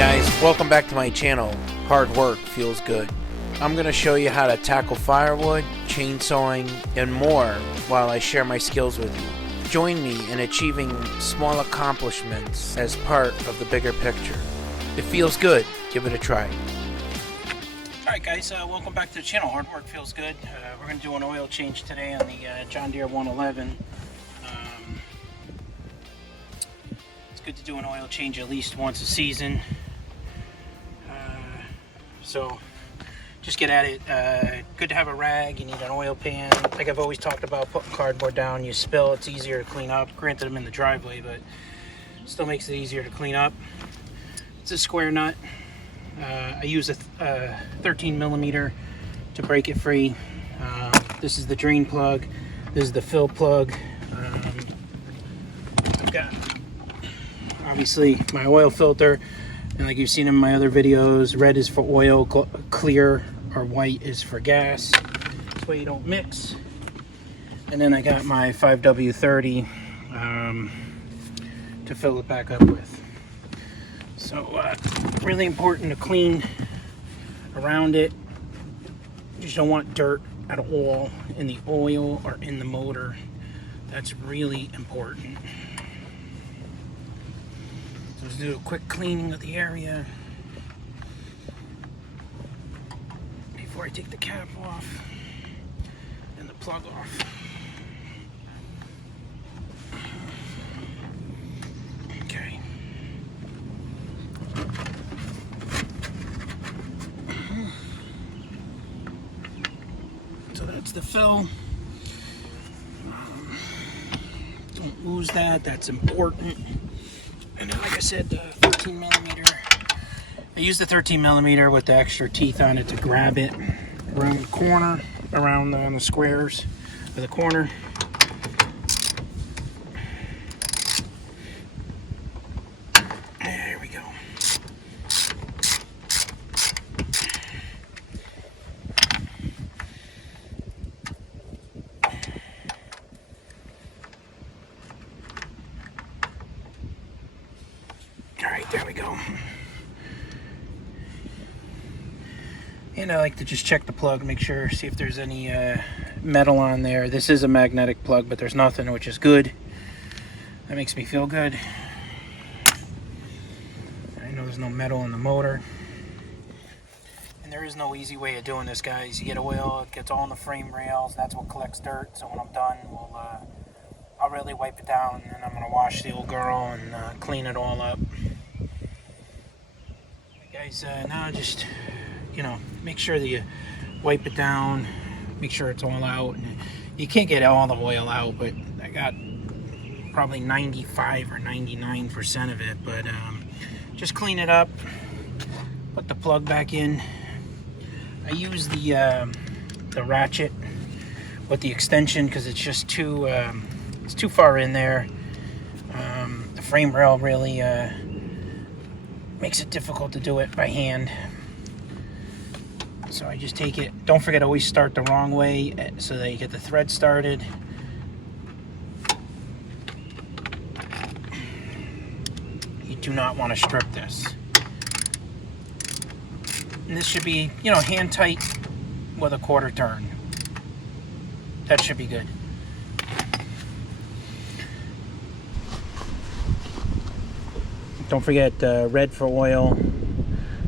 guys, welcome back to my channel. Hard work feels good. I'm going to show you how to tackle firewood, chainsawing, and more while I share my skills with you. Join me in achieving small accomplishments as part of the bigger picture. It feels good. Give it a try. Alright guys, welcome back to the channel. Hard work feels good. We're going to do an oil change today on the John Deere 111. It's good to do an oil change at least once a season. So just get at it. Good to have a rag. You need an oil pan. Like I've always talked about, putting cardboard down, you spill, it's easier to clean up. Granted, I'm in the driveway, but still makes it easier to clean up. It's a square nut. I use a 13 millimeter to break it free. This is the drain plug. This is the fill plug. I've got obviously my oil filter. And like you've seen in my other videos, red is for oil, clear or white is for gas. This way you don't mix. And then I got my 5W30 to fill it back up with. So really important to clean around it. You just don't want dirt at all in the oil or in the motor. That's really important. Let's do a quick cleaning of the area before I take the cap off and the plug off. Okay. So that's the fill. Don't lose that, that's important. And then, like I said, the 13 millimeter. I use the 13 millimeter with the extra teeth on it to grab it around the corner, around the squares of the corner. There we go. There we go. And I like to just check the plug, make sure, see if there's any metal on there. This is a magnetic plug, but there's nothing, which is good. That makes me feel good. I know there's no metal in the motor. And there is no easy way of doing this, guys. You get oil, it gets all in the frame rails. That's what collects dirt. So when I'm done, I'll really wipe it down, and then I'm going to wash the old girl and clean it all up. Guys, now just, make sure that you wipe it down, make sure it's all out. You can't get all the oil out, but I got probably 95 or 99% of it. But just clean it up, put the plug back in. I use the ratchet with the extension because it's just it's too far in there. The frame rail really makes it difficult to do it by hand. So I just take it. Don't forget, always start the wrong way so that you get the thread started. You do not want to strip this. And this should be, hand tight with a quarter turn. That should be good. Don't forget red for oil,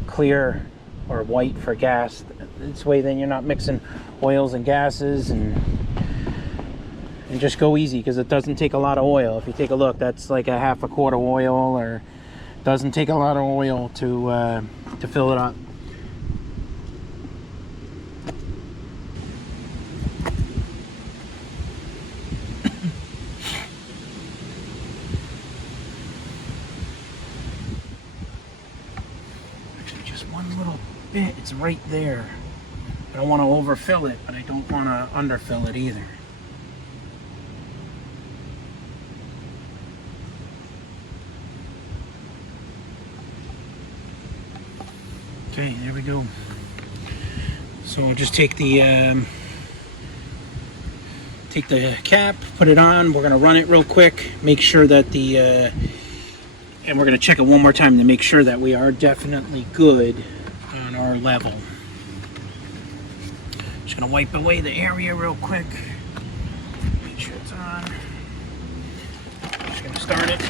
clear or white for gas. This way then you're not mixing oils and gases, and just go easy because it doesn't take a lot of oil. If you take a look, that's like a half a quart of oil, or doesn't take a lot of oil to fill it up. Bit, it's right there. I don't want to overfill it, but I don't want to underfill it either. Okay, there we go. So I'll just take the take the cap, put it on. We're going to run it real quick, make sure that the And we're going to check it one more time to make sure that we are definitely good on our level. Just going to wipe away the area real quick. Make sure it's on. Just going to start it.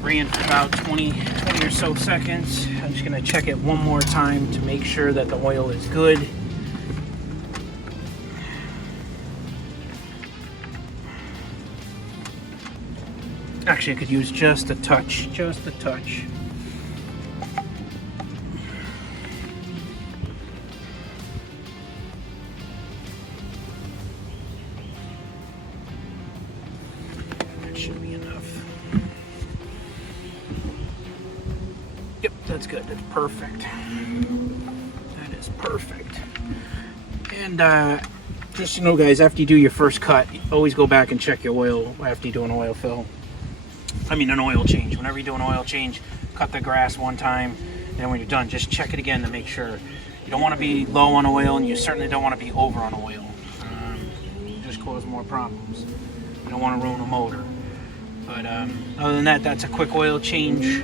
Ran for about 20 or so seconds. I'm just going to check it one more time to make sure that the oil is good. Actually, I could use just a touch, just a touch. That should be enough. Yep, that's good. That's perfect. That is perfect. And just so you know, guys, after you do your first cut, always go back and check your oil after you do an oil fill. I mean, an oil change. Whenever you do an oil change, cut the grass one time, and then when you're done, just check it again to make sure. You don't want to be low on oil, and you certainly don't want to be over on oil. Just cause more problems. You don't want to ruin a motor. But other than that, that's a quick oil change.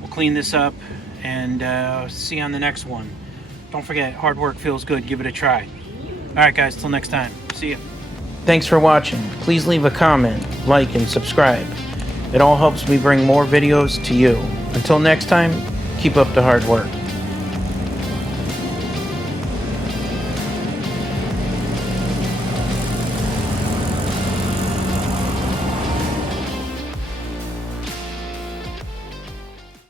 We'll clean this up and see you on the next one. Don't forget, hard work feels good. Give it a try. Alright guys, till next time. See ya. Thanks for watching. Please leave a comment, like, and subscribe. It all helps me bring more videos to you. Until next time, keep up the hard work.